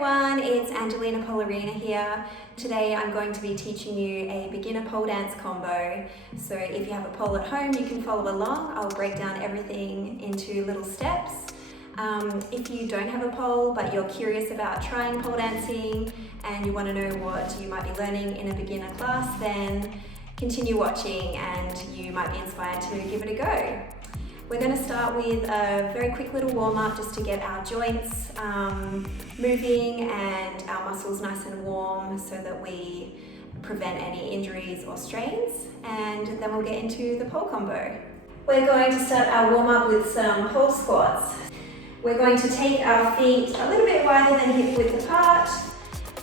everyone, it's Angelina Polerina here. Today I'm going to be teaching you a beginner pole dance combo. So if you have a pole at home, you can follow along. I'll break down everything into little steps. If you don't have a pole but you're curious about trying pole dancing and you want to know what you might be learning in a beginner class, then continue watching and you might be inspired to give it a go. We're going to start with a very quick little warm-up just to get our joints moving and our muscles nice and warm so that we prevent any injuries or strains, and then we'll get into the pole combo. We're going to start our warm-up with some pole squats. We're going to take our feet a little bit wider than hip width apart,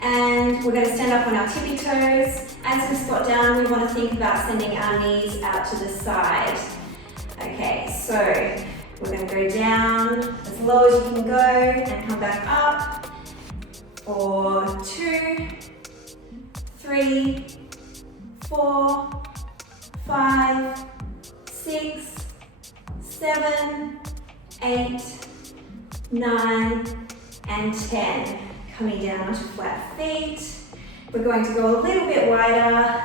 and we're going to stand up on our tippy toes. As we squat down, we want to think about sending our knees out to the side. Okay, so we're going to go down as low as you can go and come back up for 2, 3, 4, 5, 6, 7, 8, 9, and 10. Coming down onto flat feet. We're going to go a little bit wider,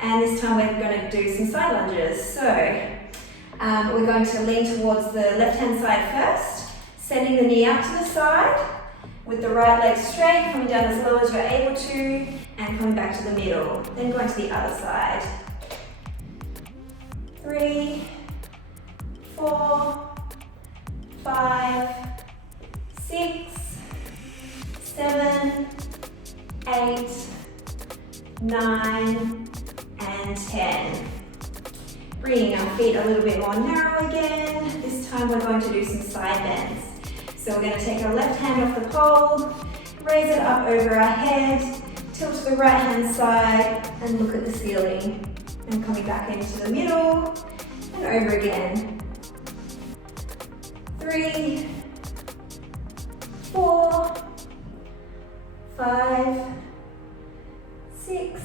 and this time we're going to do some side lunges. So we're going to lean towards the left-hand side first, sending the knee out to the side with the right leg straight, coming down as low as you're able to, and coming back to the middle. Then going to the other side. 3, 4, 5, 6, 7, 8, 9, and 10. Bringing our feet a little bit more narrow again. This time we're going to do some side bends. So we're going to take our left hand off the pole, raise it up over our head, tilt to the right hand side and look at the ceiling. And coming back into the middle and over again. 3, 4, 5, 6,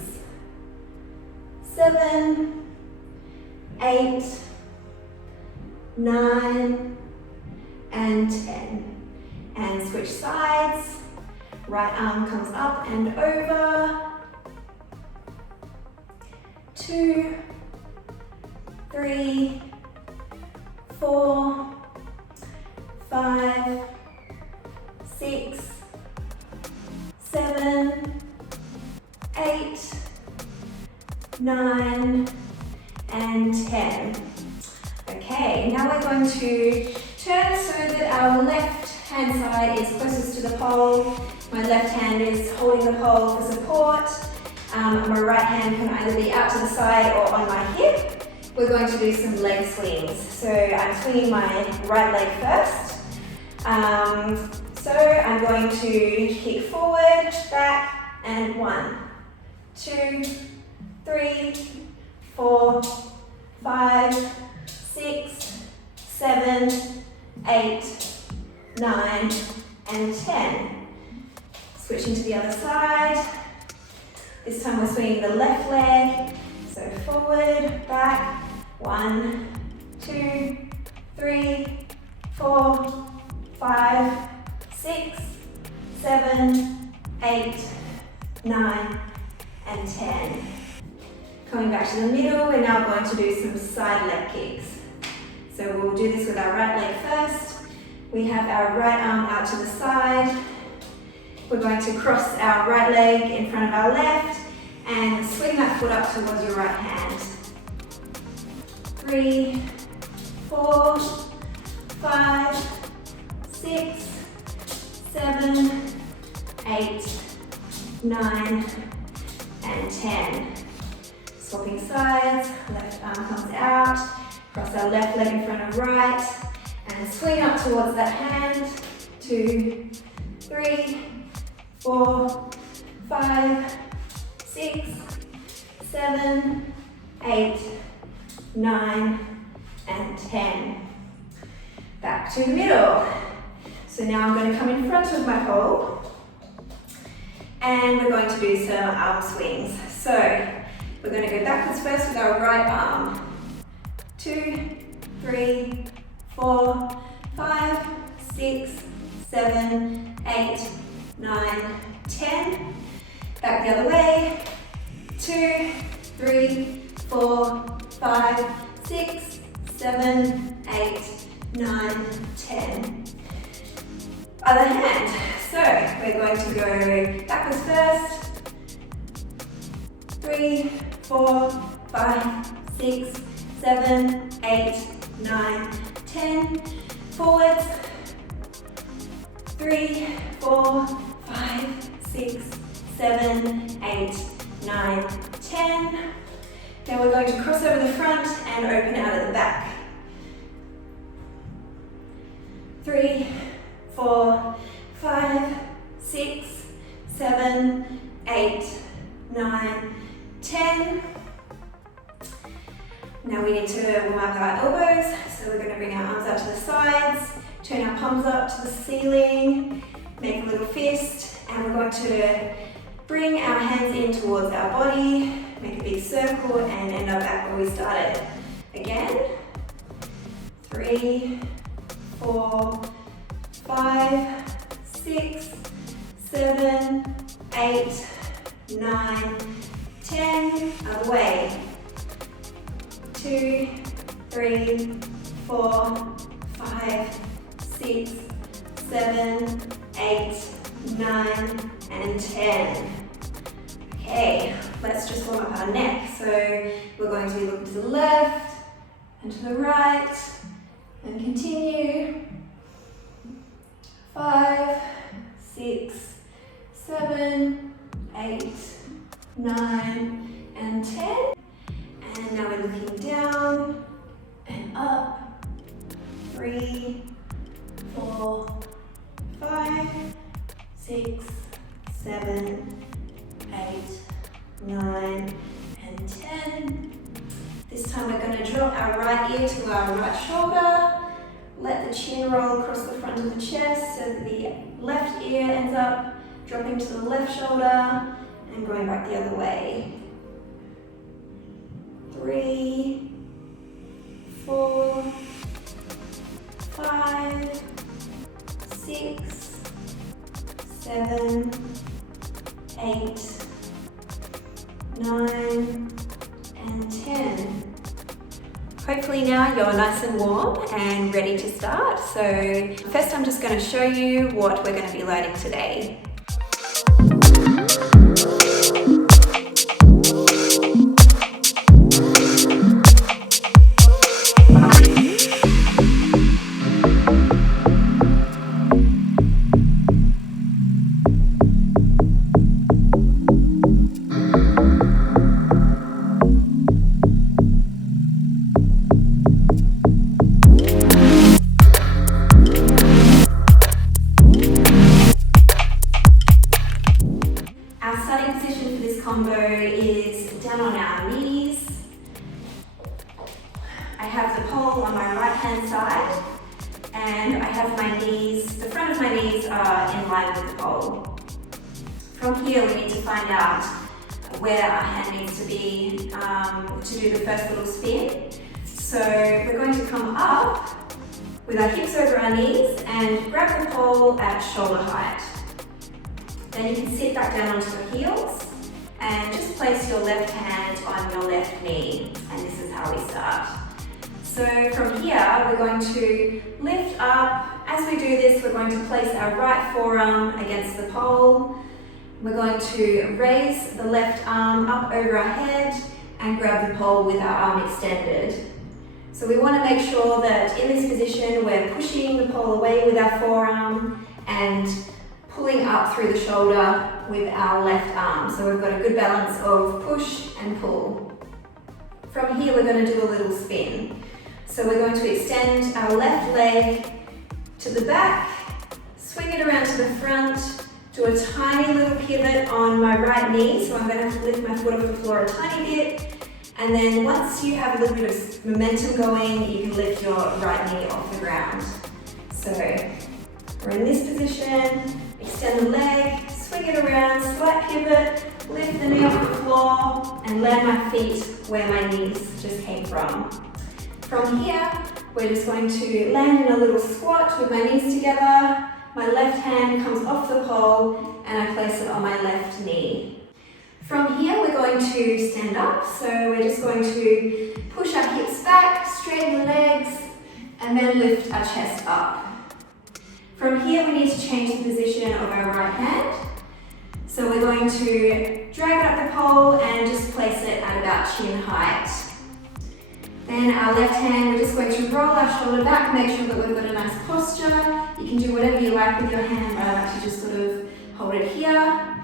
7, 8, 9, and 10. And switch sides. Right arm comes up and over. 2, 3, 4, 5, 6, 7, 8, 9, and 10. Okay, now we're going to turn so that our left hand side is closest to the pole. My left hand is holding the pole for support. My right hand can either be out to the side or on my hip. We're going to do some leg swings. So I'm swinging my right leg first. So I'm going to kick forward, back, and 1, 2, 3, 4, 5, 6, 7, 8, 9, and 10. Switching to the other side. This time we're swinging the left leg. So forward, back, 1, 2, 3, 4, 5, 6, 7, 8, 9, and 10. Coming back to the middle, we're now going to do some side leg kicks. So we'll do this with our right leg first. We have our right arm out to the side. We're going to cross our right leg in front of our left and swing that foot up towards your right hand. 3, 4, 5, 6, 7, 8, 9, and 10. Swapping sides, left arm comes out, cross our left leg in front of right, and swing up towards that hand. 2, 3, 4, 5, 6, 7, 8, 9, and 10. Back to middle. So now I'm going to come in front of my pole, and we're going to do some arm swings. So we're going to go backwards first with our right arm. 2, 3, 4, 5, 6, 7, 8, 9, 10. Back the other way. 2, 3, 4, 5, 6, 7, 8, 9, 10. Other hand. So we're going to go backwards first. 3, 4, 5, 6, 7, 8, 9, 10. Forwards. 3, 4, 5, 6, 7, 8, 9, 10. Now we're going to cross over the front and open out at the back. 3, 4, 5, 6, 7, 8, 9, 10. Now we need to warm up our elbows, so we're going to bring our arms out to the sides, turn our palms up to the ceiling, make a little fist, and we're going to bring our hands in towards our body, make a big circle, and end up back where we started. Again, 3, 4, 5, 6, 7, 8, 9, 10. Other way. 2, 3, 4, 5, 6, 7, 8, 9, and 10. Okay, let's just warm up our neck. So we're going to be looking to the left and to the right, and continue. 5, 6, 7, 8, 9, and 10. And now we're looking down and up. 3, 4, 5, 6, 7, 8, 9, and 10. This time we're going to drop our right ear to our right shoulder. Let the chin roll across the front of the chest so that the left ear ends up dropping to the left shoulder and going back the other way. 3, 4, 5, 6, 7, 8, 9, and 10. Hopefully now you're nice and warm and ready to start. So first I'm just going to show you what we're going to be learning today. Combo is down on our knees. I have the pole on my right hand side and I have my knees, the front of my knees are in line with the pole. From here we need to find out where our hand needs to be to do the first little spin. So we're going to come up with our hips over our knees and grab the pole at shoulder height. Then you can sit back down onto your heels and just place your left hand on your left knee, and this is how we start. So from here we're going to lift up. As we do this, we're going to place our right forearm against the pole. We're going to raise the left arm up over our head and grab the pole with our arm extended. So we want to make sure that in this position we're pushing the pole away with our forearm and pulling up through the shoulder with our left arm. So we've got a good balance of push and pull. From here we're going to do a little spin. So we're going to extend our left leg to the back, swing it around to the front, do a tiny little pivot on my right knee. So I'm going to lift my foot off the floor a tiny bit. And then once you have a little bit of momentum going, you can lift your right knee off the ground. So we're in this position. Extend the leg, swing it around, slight pivot, lift the knee off the floor and land my feet where my knees just came from. From here, we're just going to land in a little squat with my knees together. My left hand comes off the pole place it on my left knee. From here, we're going to stand up. So we're just going to push our hips back, straighten the legs, and then lift our chest up. From here, we need to change the position of our right hand. So we're going to drag it up the pole and just place it at about chin height. Then our left hand, we're just going to roll our shoulder back, make sure that we've got a nice posture. You can do whatever you like with your hand, but I like to just sort of hold it here.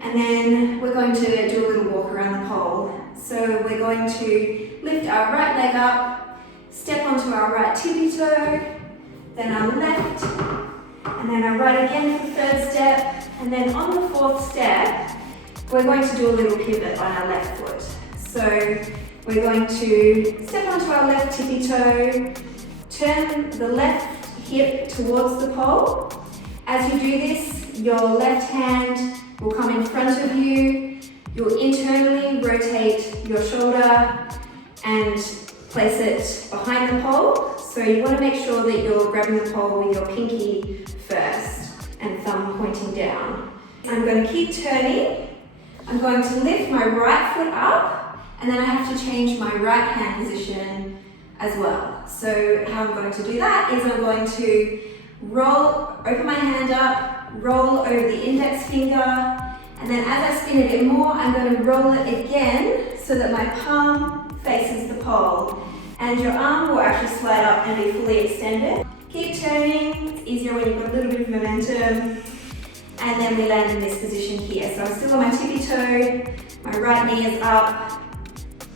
And then we're going to do a little walk around the pole. So we're going to lift our right leg up, step onto our right tippy toe, then our left, and then our right again for the third step. And then on the fourth step, we're going to do a little pivot on our left foot. So we're going to step onto our left tippy toe, turn the left hip towards the pole. As you do this, your left hand will come in front of you. You'll internally rotate your shoulder and place it behind the pole. So you want to make sure that you're grabbing the pole with your pinky first and thumb pointing down. I'm going to keep turning. I'm going to lift my right foot up, and then I have to change my right hand position as well. So how I'm going to do that is I'm going to open my hand up, roll over the index finger, and then as I spin it a bit more, I'm going to roll it again so that my palm faces the pole. And your arm will actually slide up and be fully extended. Keep turning, it's easier when you've got a little bit of momentum. And then we land in this position here. So I'm still on my tippy toe, my right knee is up.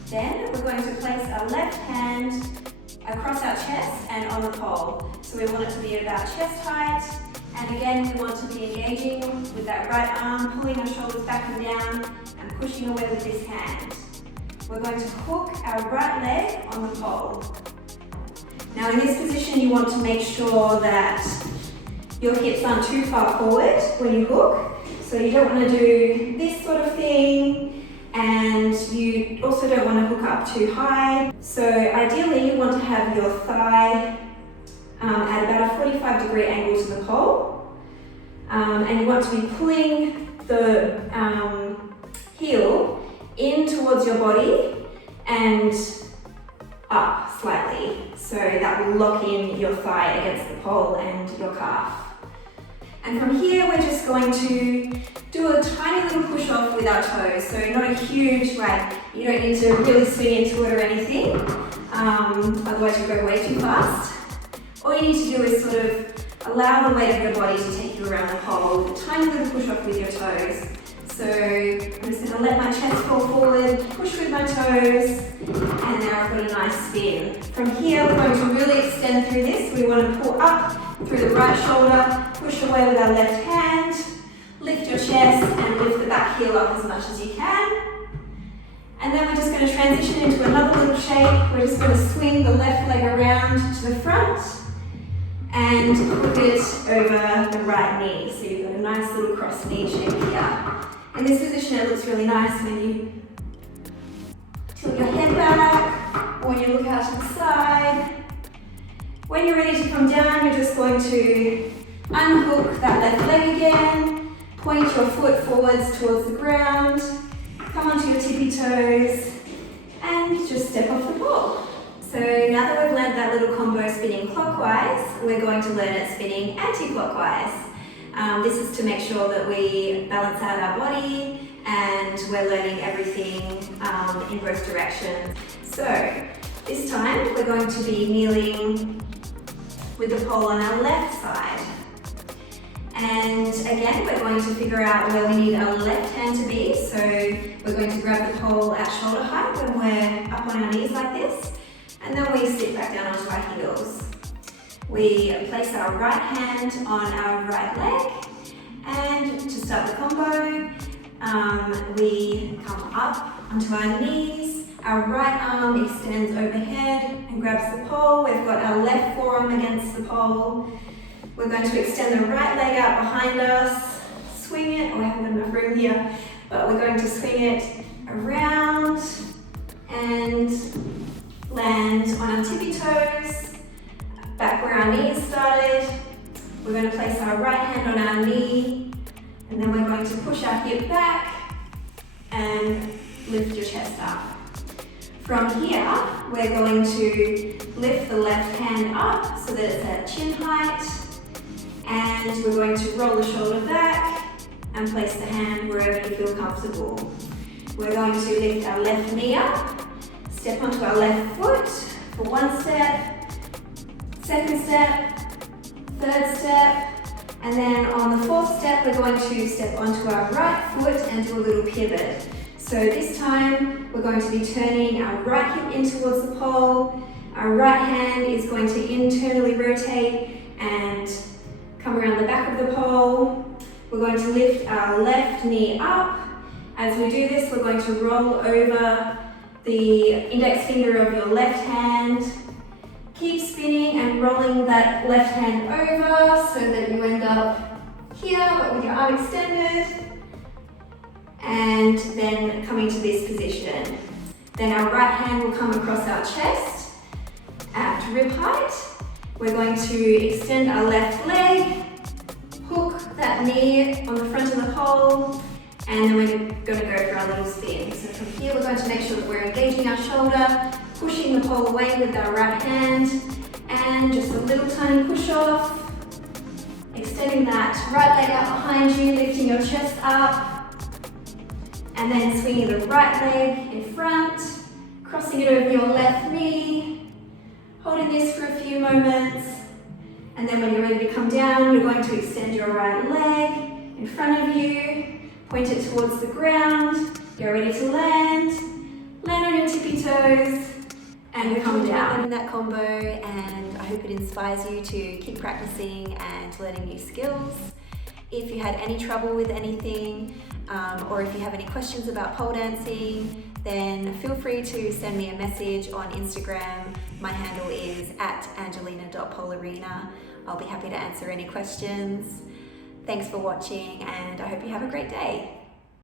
Then we're going to place our left hand across our chest and on the pole. So we want it to be about chest height. And again, we want to be engaging with that right arm, pulling our shoulders back and down and pushing away with this hand. We're going to hook our right leg on the pole. Now in this position, you want to make sure that your hips aren't too far forward when you hook. So you don't want to do this sort of thing, and you also don't want to hook up too high. So ideally, you want to have your thigh at about a 45-degree angle to the pole. And you want to be pulling the heel in towards your body and up slightly. So that will lock in your thigh against the pole and your calf. And from here, we're just going to do a tiny little push off with our toes. So not a huge, you don't need to really swing into it or anything. Otherwise you'll go way too fast. All you need to do is sort of allow the weight of your body to take you around the pole with a tiny little push off with your toes. So I'm just going to let my chest fall forward, push with my toes, and now I've got a nice spin. From here, we're going to really extend through this. We want to pull up through the right shoulder, push away with our left hand, lift your chest and lift the back heel up as much as you can. And then we're just going to transition into another little shape. We're just going to swing the left leg around to the front and hook it over the right knee. So you've got a nice little cross knee shape here. In this position, it looks really nice when you tilt your head back or when you look out to the side. When you're ready to come down, you're just going to unhook that left leg again, point your foot forwards towards the ground, come onto your tippy toes, and just step off the pole. So now that we've learned that little combo spinning clockwise, we're going to learn it spinning anti-clockwise. This is to make sure that we balance out our body and we're learning everything in both directions. So this time we're going to be kneeling with the pole on our left side. And again, we're going to figure out where we need our left hand to be. So we're going to grab the pole at shoulder height when we're up on our knees like this. And then we sit back down onto our heels. We place our right hand on our right leg. And to start the combo, we come up onto our knees. Our right arm extends overhead and grabs the pole. We've got our left forearm against the pole. We're going to extend the right leg out behind us, swing it, we haven't got enough room here, but we're going to swing it around and land on our tippy toes, back where our knees started. We're going to place our right hand on our knee, And then we're going to push our hip back and lift your chest up. From here, we're going to lift the left hand up so that it's at chin height. And we're going to roll the shoulder back and place the hand wherever you feel comfortable. We're going to lift our left knee up, step onto our left foot for one step, second step, third step, and then on the fourth step, we're going to step onto our right foot and do a little pivot. So this time, we're going to be turning our right hip in towards the pole. Our right hand is going to internally rotate and come around the back of the pole. We're going to lift our left knee up. As we do this, we're going to roll over the index finger of your left hand. Keep spinning and rolling that left hand over so that you end up here, but with your arm extended. And then coming to this position. Then our right hand will come across our chest at rib height. We're going to extend our left leg, hook that knee on the front of the pole, and then we're going to go for our little spin. So from here, we're going to make sure that we're engaging our shoulder, pushing the pole away with our right hand, and just a little tiny push off. Extending that right leg out behind you, lifting your chest up, and then swinging the right leg in front, crossing it over your left knee, holding this for a few moments, and then when you're ready to come down, you're going to extend your right leg in front of you, point it towards the ground, you're ready to land on your tippy toes, and come down. In that combo, and I hope it inspires you to keep practicing and learning new skills. If you had any trouble with anything, or if you have any questions about pole dancing, then feel free to send me a message on Instagram. My handle is @angelina.polerina. I'll be happy to answer any questions. Thanks for watching, and I hope you have a great day.